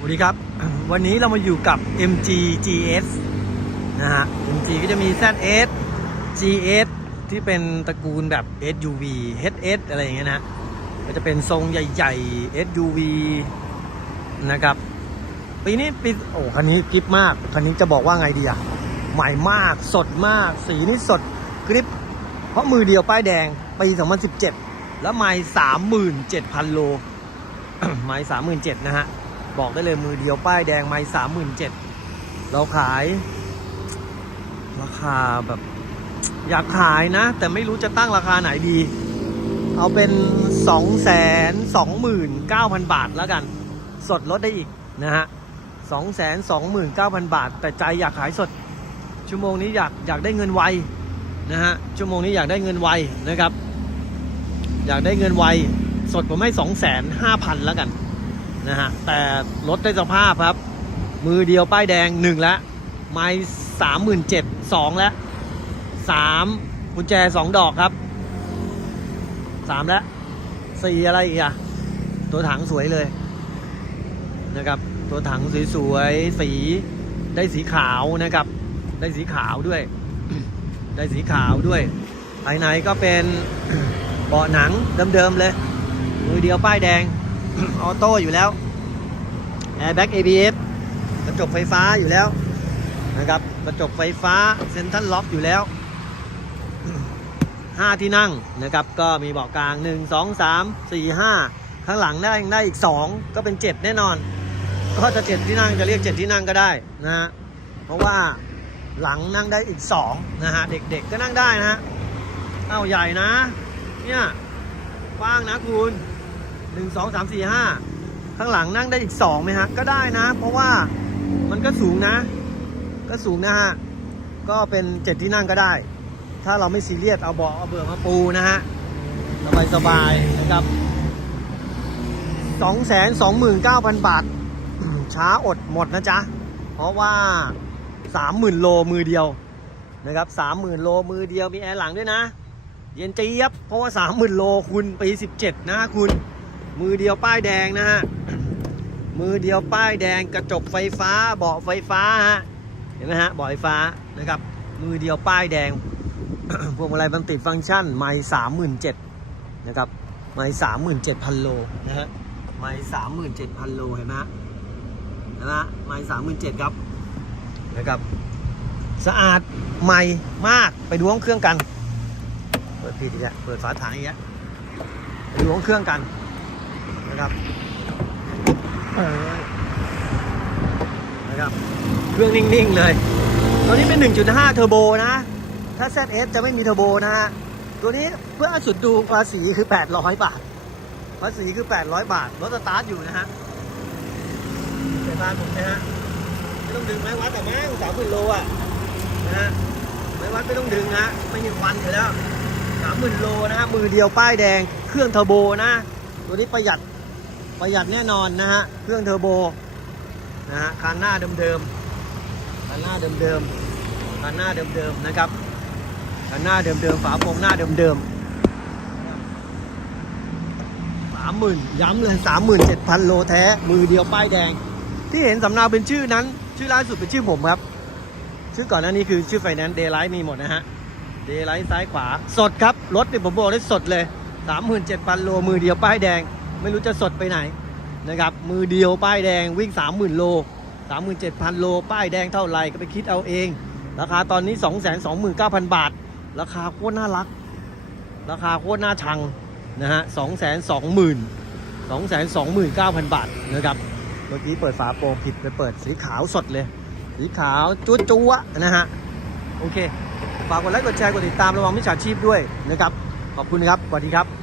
สวัสดีครับ วันนี้เรามาอยู่กับ MG GS นะฮะ MG ก็จะมี ZS GS ที่เป็นตระกูลแบบ SUV HS อะไรอย่างเงี้ยนะก็จะเป็นทรงใหญ่ๆ SUV นะครับปีนี้ปีโอ้คันนี้กริปมาก คันนี้จะบอกว่าไงดีอะใหม่มากสดมาก สีนี่สดกริปเพราะมือเดียวป้ายแดง ปี 2017 แล้วไม่37,000 โลไม้37,000 นะฮะ บอกได้เลยมือเดียวป้ายแดงไม้37,000เราขาย ราคาแบบ อยากขายนะ แต่ไม่รู้จะตั้งราคาไหนดี เอาเป็น229,000บาทแล้วกัน สดลดได้อีกนะฮะ229,000บาท แต่ใจอยากขายสด ชั่วโมงนี้อยากอยากได้เงินไวนะฮะชั่วโมงนี้อยากได้เงินไวนะครับ อยากได้เงินไว สดผมให้25,000แล้วกัน นะฮะแต่ลดได้สภาพครับ มือเดียวป้ายแดงหนึ่งละไม้สามหมื่นเจ็ดสองแล้วสามกุญแจสองดอกครับสามแล้วสี่อะไรอีกอะตัวถังสวยเลยนะครับตัวถังสวยๆสีได้สีขาวนะครับ ได้สีขาวด้วย ได้สีขาวด้วยภายในก็เป็นเบาะหนังเดิมๆเลย มือเดียวป้ายแดง ออโต้อยู่แล้วแอร์แบ็ก ABS กระจกไฟฟ้าอยู่แล้วนะครับกระจกไฟฟ้าเซ็นทรัลล็อกอยู่แล้ว 5 ที่นั่งนะครับก็มีเบาะกลาง 1 2 3 4 5 ข้างหลังได้ได้อีก 2 ก็เป็น 7 แน่นอน ก็จะ 7 ที่นั่งจะเรียก 7 ที่นั่งก็ได้นะฮะเพราะว่าหลังนั่งได้อีก 2 นะฮะ เด็กๆก็นั่งได้นะฮะ เอ้าใหญ่นะ เนี่ยกว้างนะคุณ หนึ่งสองสามสี่ห้าข้างหลังนั่งได้อีกสองไหมฮะ ก็ได้นะ เพราะว่ามันก็สูงนะ ก็สูงนะฮะ ก็เป็นเจ็ดที่นั่งก็ได้ ถ้าเราไม่ซีเรียสเอาเบาะเอาเบื่อมาปูนะฮะ สบายสบายนะครับสองแสนสองหมื่นเก้าพันบาท ช้าอดหมดนะจ๊ะ เพราะว่าสามหมื่นโลมือเดียวนะครับสามหมื่นโลมือเดียวมีแอร์หลังด้วยนะ เย็นเจี๊ยบเพราะว่าสามหมื่นโลคุณปีสิบเจ็ดนะคุณ มือเดียวป้ายแดงนะฮะ มือเดียวป้ายแดงกระจกไฟฟ้าเบาะไฟฟ้าฮะ เห็นไหมฮะเบาะไฟฟ้านะครับ มือเดียวป้ายแดง พวงมาลัยมันติดฟังก์ชันไม่สามหมื่นเจ็ดนะครับไม่สามหมื่นเจ็ดพันโลนะฮะไม่สามหมื่นเจ็ดพันโลเห็นไหมฮะเห็นไหมฮะไม่สามหมื่นเจ็ดครับนะครับ สะอาดใหม่มากไปดูห้องเครื่องกัน เปิดผิดอีกแล้วเปิดฝาถังอีกแล้วไปดูห้องเครื่องกัน นะครับนะครับ เครื่องนิ่งๆเลย ตัวนี้เป็น 1.5 เทอร์โบนะ ถ้า ZS จะไม่มีเทอร์โบนะฮะ ตัวนี้เพื่อสุดดูภาษีคือ 800 บาท ภาษีคือ 800 บาท รถสตาร์ทอยู่นะฮะใส่บ้านผมนะฮะ ไม่ต้องดึงไม้วัดแต่มั้งสามหมื่นโลอะนะฮะ ไม้วัดไม่ต้องดึงนะไม่มีควันอยู่แล้วสามหมื่นโลนะฮะ มือเดียวป้ายแดง เครื่องเทอร์โบนะ ตัวนี้ประหยัดประหยัดแน่นอนนะฮะ เครื่องเทอร์โบนะฮะคันหน้าเดิมๆคันหน้าเดิมๆคันหน้าเดิมๆนะครับคันหน้าเดิมๆฝาโปรงหน้าเดิมๆสามหมื่นย้ำเลยสามหมื่นเจ็ดพันโลแท้ มือเดียวป้ายแดง ที่เห็นสำเนาเป็นชื่อนั้น ชื่อล่าสุดเป็นชื่อผมครับ ชื่อก่อนหน้านี้คือชื่อไฟแนนซ์เดย์ไลท์มีหมดนะฮะเดย์ไลท์ซ้ายขวาสดครับ รถเนี่ยผมบอกได้สดเลย 37,000 โล มือเดียวป้ายแดง ไม่รู้จะสดไปไหนนะครับ มือเดียวป้ายแดงวิ่ง 30,000 โล 37,000 โล ป้ายแดงเท่าไหร่ก็ไปคิดเอาเอง ราคาตอนนี้ 229,000 บาท ราคาโคตรน่ารัก ราคาโคตรน่าชังนะฮะ220,000 229,000 บาทนะครับ เมื่อกี้เปิดฝาโปรงผิดไปเปิดสีขาวสดเลย สีขาวจุ๊วจัวนะฮะ โอเค ฝากกดไลค์ กดแชร์ กดติดตามระวังมิจฉาชีพด้วยนะครับ ขอบคุณครับ สวัสดีครับ